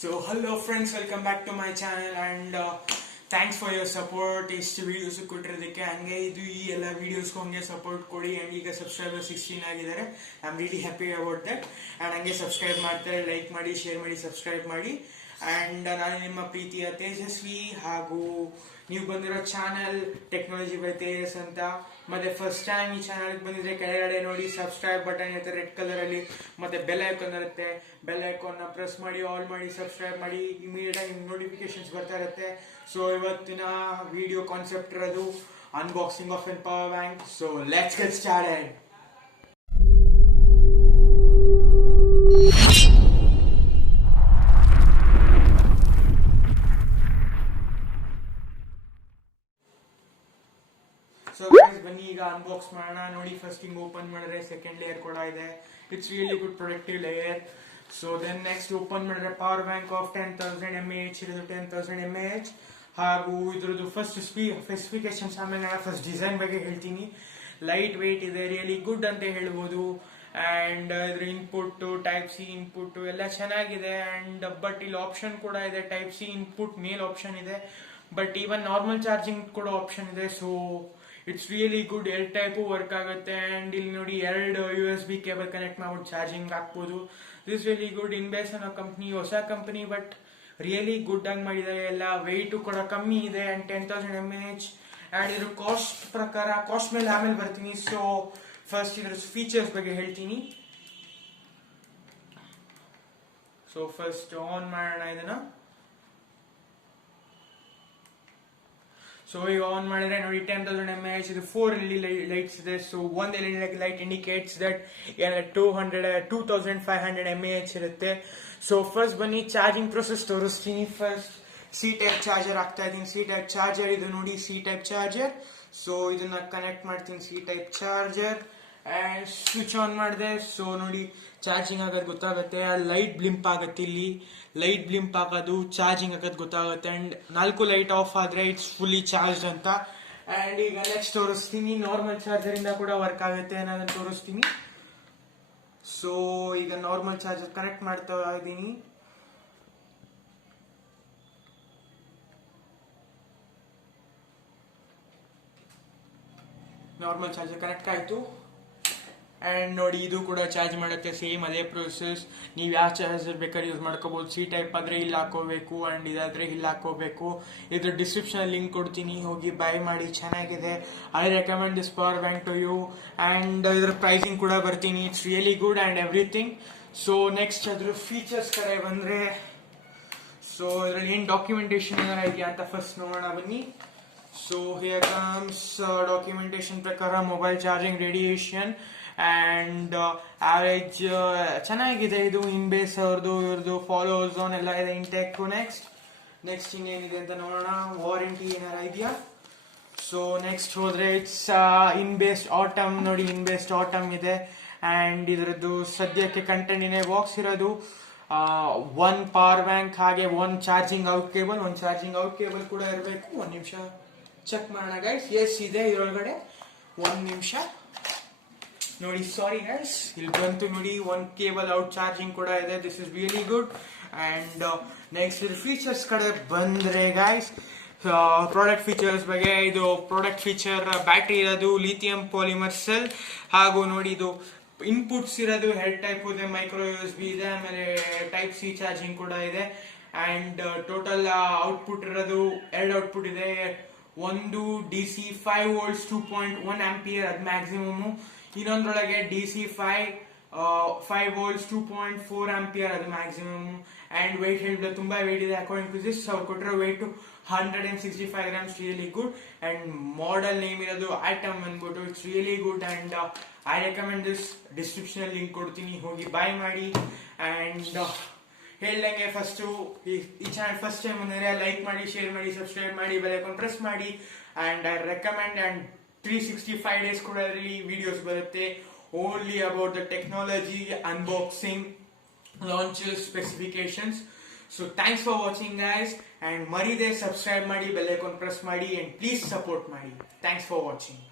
So hello friends, welcome back to my channel and thanks for your support. ಎಷ್ಟು videos ಕೊಟ್ಟಿರೋದಕ್ಕೆ ಹಂಗೆ ಇದು ಈ ಎಲ್ಲ ವಿಡಿಯೋಸ್ಗೂ ಹಂಗೆ ಸಪೋರ್ಟ್ ಕೊಡಿ. ಆ್ಯಂಡ್ ಈಗ ಸಬ್ಸ್ಕ್ರೈಬರ್ 16 ಆಗಿದ್ದಾರೆ. I am really happy about that. And ಹಂಗೆ ಸಬ್ಸ್ಕ್ರೈಬ್ ಮಾಡ್ತಾರೆ, ಲೈಕ್ ಮಾಡಿ, ಶೇರ್ ಮಾಡಿ, ಸಬ್ಸ್ಕ್ರೈಬ್ ಮಾಡಿ. ಆ್ಯಂಡ್ ನಾನು ನಿಮ್ಮ ಪ್ರೀತಿಯ ತೇಜಸ್ವಿ, ಹಾಗೂ ನೀವು ಬಂದಿರೋ ಚಾನಲ್ ಟೆಕ್ನಾಲಜಿ ಬೈ ತೇಜಸ್ ಅಂತ. ಮತ್ತೆ ಫಸ್ಟ್ ಟೈಮ್ ಈ ಚಾನಲ್ಗೆ ಬಂದಿದ್ರೆ ಕೆಳಗಡೆ ನೋಡಿ ಸಬ್ಸ್ಕ್ರೈಬ್ ಬಟನ್ ಇರುತ್ತೆ ರೆಡ್ ಕಲರ್ ಅಲ್ಲಿ, ಮತ್ತೆ ಬೆಲ್ ಐಕಾನ್ ಇರುತ್ತೆ. ಬೆಲ್ ಐಕಾನ್ ಪ್ರೆಸ್ ಮಾಡಿ, ಆಲ್ ಮಾಡಿ, ಸಬ್ಸ್ಕ್ರೈಬ್ ಮಾಡಿ. ಇಮಿಡಿಯೇಟ್ ಆಗಿ ನೋಟಿಫಿಕೇಶನ್ಸ್ ಬರ್ತಾ ಇರುತ್ತೆ. ಸೊ ಇವತ್ತಿನ ವಿಡಿಯೋ ಕಾನ್ಸೆಪ್ಟ್ ಇರೋದು unboxing of N power bank. So let's get started. So guys ಬನ್ನಿ ಈಗ ಅನ್ಬಾಕ್ಸ್ ಮಾಡೋಣ. ನೋಡಿ ಫಸ್ಟ್ ಹಿಂಗ್ ಓಪನ್ ಮಾಡಿದ್ರೆ ಸೆಕೆಂಡ್ ಲೇಯರ್ ಕೂಡ ಇದೆ. It's really good productive layer. So then next open ಮಾಡಿದ್ರೆ ಪವರ್ ಬ್ಯಾಂಕ್ ಆಫ್ 10,000 mAh ಇರೋದು 10,000 mAh. ಹಾಗೂ ಇದ್ರದ್ದು ಫಸ್ಟ್ ಸ್ಪೆಸಿಫಿಕೇಶನ್ಸ್, ಆಮೇಲೆ ನಾನು ಫಸ್ಟ್ ಡಿಸೈನ್ ಬಗ್ಗೆ ಹೇಳ್ತೀನಿ. ಲೈಟ್ ವೇಟ್ ಇದೆ, ರಿಯಲಿ ಗುಡ್ ಅಂತ ಹೇಳ್ಬೋದು. ಅಂಡ್ ಇದ್ರ ಇನ್ಪುಟ್, ಟೈಪ್ ಸಿ ಇನ್ಪುಟ್ ಎಲ್ಲ ಚೆನ್ನಾಗಿದೆ. ಅಂಡ್ ಬಟ್ ಇಲ್ಲಿ ಆಪ್ಷನ್ ಕೂಡ ಇದೆ, type C input male option ಇದೆ, ಬಟ್ ಈವನ್ ನಾರ್ಮಲ್ ಚಾರ್ಜಿಂಗ್ ಕೂಡ ಆಪ್ಷನ್ ಇದೆ. So it's really good. L type work ಆಗುತ್ತೆ. ಅಂಡ್ ಇಲ್ಲಿ ನೋಡಿ ಎರಡು USB ಕೇಬಲ್ ಕನೆಕ್ಟ್ ಮಾಡ್ಬಿಟ್ಟು ಚಾರ್ಜಿಂಗ್ ಹಾಕ್ಬೋದು. This really good. ಇನ್ಬೇಸ್ ಅನ್ನೋ ಕಂಪ್ನಿ ಹೊಸ ಕಂಪನಿ, ಬಟ್ ರಿಯಲಿ ಗುಡ್ ಆಗಿ ಮಾಡಿದ್ದಾರೆ. ಎಲ್ಲ ವೆಯ್ಟು ಕೂಡ ಕಮ್ಮಿ ಇದೆ. And 10,000 mAh. ಅಂಡ್ ಇದ್ರ ಕಾಸ್ಟ್ ಪ್ರಕಾರ, ಕಾಸ್ಟ್ ಮೇಲೆ ಆಮೇಲೆ ಬರ್ತೀನಿ. ಸೊ ಫಸ್ಟ್ ಇದ್ರ ಫೀಚರ್ಸ್ ಬಗ್ಗೆ ಹೇಳ್ತೀನಿ. ಸೊ ಫಸ್ಟ್ ಆನ್ ಮಾಡೋಣ ಇದನ್ನ. ಸೊ ಈಗ ಆನ್ ಮಾಡಿದ್ರೆ ನೋಡಿ 10,000 mAh ಇದು 4 LED ಲೈಟ್ಸ್ ಇದೆ. ಸೊ ಒಂದು LED light indicates that 2,500 mAh ಇರುತ್ತೆ. ಸೊ ಫಸ್ಟ್ ಬನ್ನಿ ಚಾರ್ಜಿಂಗ್ ಪ್ರೊಸೆಸ್ ತೋರಿಸ್ತೀನಿ. ಫಸ್ಟ್ ಸಿ ಟೈಪ್ ಚಾರ್ಜರ್ ಹಾಕ್ತಾ ಇದ್ದೀನಿ. ಸಿ ಟೈಪ್ ಚಾರ್ಜರ್ ಇದು ನೋಡಿ, ಸಿ ಟೈಪ್ ಚಾರ್ಜರ್. ಸೊ ಇದನ್ನ ಕನೆಕ್ಟ್ ಮಾಡ್ತೀನಿ, C type charger. And switch on ಮಾಡಿದೆ. ಸೊ ನೋಡಿ ಚಾರ್ಜಿಂಗ್ ಆಗೋದು ಗೊತ್ತಾಗುತ್ತೆ. ಲೈಟ್ ಬ್ಲಿಂಪ್ ಆಗುತ್ತೆ, ಇಲ್ಲಿ ಲೈಟ್ ಬ್ಲಿಂಪ್ ಆಗೋದು ಚಾರ್ಜಿಂಗ್ ಆಗೋದು ಗೊತ್ತಾಗುತ್ತೆ. ಅಂಡ್ 4 ಲೈಟ್ ಆಫ್ ಆದ್ರೆ ಇಟ್ಸ್ ಫುಲ್ಲಿ ಚಾರ್ಜ್ ಅಂತ. ಅಂಡ್ ಈಗ ನೆಕ್ಸ್ಟ್ ತೋರಿಸ್ತೀನಿ, ನಾರ್ಮಲ್ ಚಾರ್ಜರ್ ಇಂದ ಕೂಡ ವರ್ಕ್ ಆಗುತ್ತೆ ಅನ್ನೋದನ್ನ ತೋರಿಸ್ತೀನಿ. ಸೊ ಈಗ ನಾರ್ಮಲ್ ಚಾರ್ಜರ್ ಕನೆಕ್ಟ್ ಮಾಡ್ತಾ ಇದ್ದೀನಿ. ನಾರ್ಮಲ್ ಚಾರ್ಜರ್ ಕನೆಕ್ಟ್ ಆಯ್ತು. ಅಂಡ್ ನೋಡಿ ಇದು ಕೂಡ ಚಾರ್ಜ್ ಮಾಡುತ್ತೆ, ಸೇಮ್ ಅದೇ ಪ್ರೊಸೆಸ್. ನೀವು ಯಾವ ಚಾರ್ಜರ್ ಬೇಕಾದ್ರೆ ಯೂಸ್ ಮಾಡ್ಕೋಬಹುದು. ಸಿ ಟೈಪ್ ಆದ್ರೆ ಇಲ್ಲಿ ಹಾಕೋಬೇಕು, ಅಂಡ್ ಇದಾದ್ರೆ ಇಲ್ಲಿ ಹಾಕೋಬೇಕು. ಇದ್ರ ಡಿಸ್ಕ್ರಿಪ್ಷನ್ ಲಿಂಕ್ ಕೊಡ್ತೀನಿ, ಹೋಗಿ ಬೈ ಮಾಡಿ, ಚೆನ್ನಾಗಿದೆ. I recommend this power bank to you. And ಇದ್ರ ಪ್ರೈಸಿಂಗ್ ಕೂಡ ಬರ್ತೀನಿ. It's really good and everything. So next ಅದ್ರ ಫೀಚರ್ಸ್ ಕಡೆ ಬಂದ್ರೆ, ಸೊ ಇದ್ರಲ್ಲಿ ಏನ್ ಡಾಕ್ಯುಮೆಂಟೇಶನ್ ಏನಾರ ಇದೆಯಾ ಅಂತ ಫಸ್ಟ್ ನೋಡೋಣ ಬನ್ನಿ. ಸೊ ಹಿಯರ್ ಕಮ್ಸ್ ಡಾಕ್ಯುಮೆಂಟೇಶನ್ ಪ್ರಕಾರ mobile charging radiation and average ಚೆನ್ನಾಗಿದೆ. ಇದು ಇನ್ಬೇಸ್ ಅವ್ರದ್ದು, ಇವ್ರದ್ದು ಫಾಲೋವರ್ಸ್ ಝೋನ್ ಎಲ್ಲ ಇದೆ, ಇಂಟೆಕ್. ನೆಕ್ಸ್ಟ್ ಇನ್ನೇನಿದೆ ಅಂತ ನೋಡೋಣ, ವಾರಂಟಿ ಏನಾರ ಇದೆಯಾ. ಸೊ ನೆಕ್ಸ್ಟ್ ಹೋದ್ರೆ ಇಟ್ಸ್ ಇನ್ಬೇಸ್ಡ್ ಆಟಮ್. ನೋಡಿ ಇನ್ಬೇಸ್ಡ್ ಆಟಮ್ ಇದೆ. ಅಂಡ್ ಇದ್ರದ್ದು ಸದ್ಯಕ್ಕೆ ಕಂಟೆಂಟ್ ಇದೆ, ಬಾಕ್ಸ್ ಇರೋದು 1 ಪವರ್ ಬ್ಯಾಂಕ್, ಹಾಗೆ 1 charging out cable. 1 charging out cable ಕೂಡ ಇರಬೇಕು. 1 ನಿಮಿಷ ಚೆಕ್ ಮಾಡೋಣ ಗೈಸ್. ಎಸ್ ಇದೆ ಇದರೊಳಗಡೆ. 1 ನಿಮಿಷ ನೋಡಿ, ಸಾರಿ ಗೈಸ್, ಇಲ್ಲಿ ಬಂತು ನೋಡಿ 1 ಕೇಬಲ್ ಔಟ್ ಚಾರ್ಜಿಂಗ್ ಕೂಡ ಇದೆ. This is really good. And next features ಕಡೆ ಬಂದ್ರೆ ಗೈಸ್, ಪ್ರಾಡಕ್ಟ್ ಫೀಚರ್ಸ್ ಬಗ್ಗೆ, ಇದು ಪ್ರಾಡಕ್ಟ್ ಫೀಚರ್ ಬ್ಯಾಟ್ರಿ ಇರೋದು ಲಿಥಿಯಂ ಪಾಲಿಮರ್ ಸೆಲ್. ಹಾಗೂ ನೋಡಿ ಇದು ಇನ್ಪುಟ್ಸ್ ಇರೋದು ಹೆಡ್ ಟೈಪ್ ಇದೆ, ಮೈಕ್ರೋ USB ಇದೆ, ಆಮೇಲೆ ಟೈಪ್ ಸಿ ಚಾರ್ಜಿಂಗ್ ಕೂಡ ಇದೆ. ಅಂಡ್ ಟೋಟಲ್ ಔಟ್ಪುಟ್ ಇರೋದು 2 ಔಟ್ಪುಟ್ ಇದೆ. ಒಂದು DC 5 volts 2.1 ಆಂಪಿಯರ್ ಅದು ಮ್ಯಾಕ್ಸಿಮಮ್. ಇನ್ನೊಂದ್ರೊಳಗೆ DC 5 volts 2.4 ಆಂಪಿಯರ್ ಅದು ಮ್ಯಾಕ್ಸಿಮಮ್. ಅಂಡ್ ವೆಯ್ಟ್ ಹೇಳಿದ್ರೆ ತುಂಬಾ ವೆಯ್ಟ್ ಇದೆ. ಅಕಾರ್ಡಿಂಗ್ ಟು ದಿಸ್ ಅವ್ರು ಕೊಟ್ಟಿರೋ weight 165 grams, really good. And model name ಇರೋದು ಐಟಮ್ ಅಂದ್ಬಿಟ್ಟು. It's really good. And I recommend this. Description link ಕೊಡ್ತೀನಿ, ಹೋಗಿ ಬೈ ಮಾಡಿ. ಅಂಡ್ ಹೇಳ್ದಂಗೆ ಫಸ್ಟ್ ಈ ಚಾನಲ್ ಫಸ್ಟ್ ಟೈಮ್ ಬಂದರೆ ಲೈಕ್ ಮಾಡಿ, ಶೇರ್ ಮಾಡಿ, ಸಬ್ಸ್ಕ್ರೈಬ್ ಮಾಡಿ, ಬೆಲ್ ಐಕಾನ್ ಪ್ರೆಸ್ ಮಾಡಿ. And I recommend. And 365 days ಕೂಡ ಇದರಲ್ಲಿ ವಿಡಿಯೋಸ್ ಬರುತ್ತೆ, only about the technology, unboxing, launches, specifications. So thanks for watching guys. And ಮರಿದೆ ಸಬ್ಸ್ಕ್ರೈಬ್ ಮಾಡಿ, ಬೆಲ್ ಐಕಾನ್ ಪ್ರೆಸ್ ಮಾಡಿ, ಅಂಡ್ ಪ್ಲೀಸ್ ಸಪೋರ್ಟ್ ಮಾಡಿ. Thanks for watching.